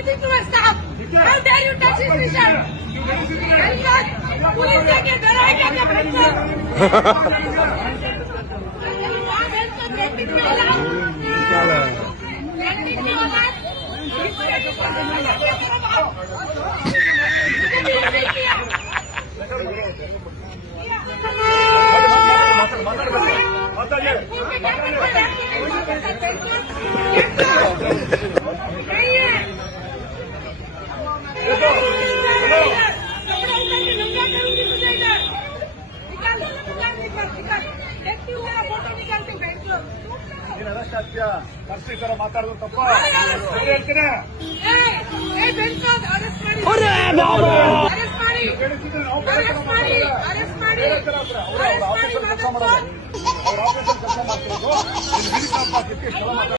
anything to my staff. How dare you touch his vision? Police के डराएगा क्या बच्चा? ಮಾತಾಡೋದು ತಪ್ಪ ಹೇಳ್ತೀನಿ.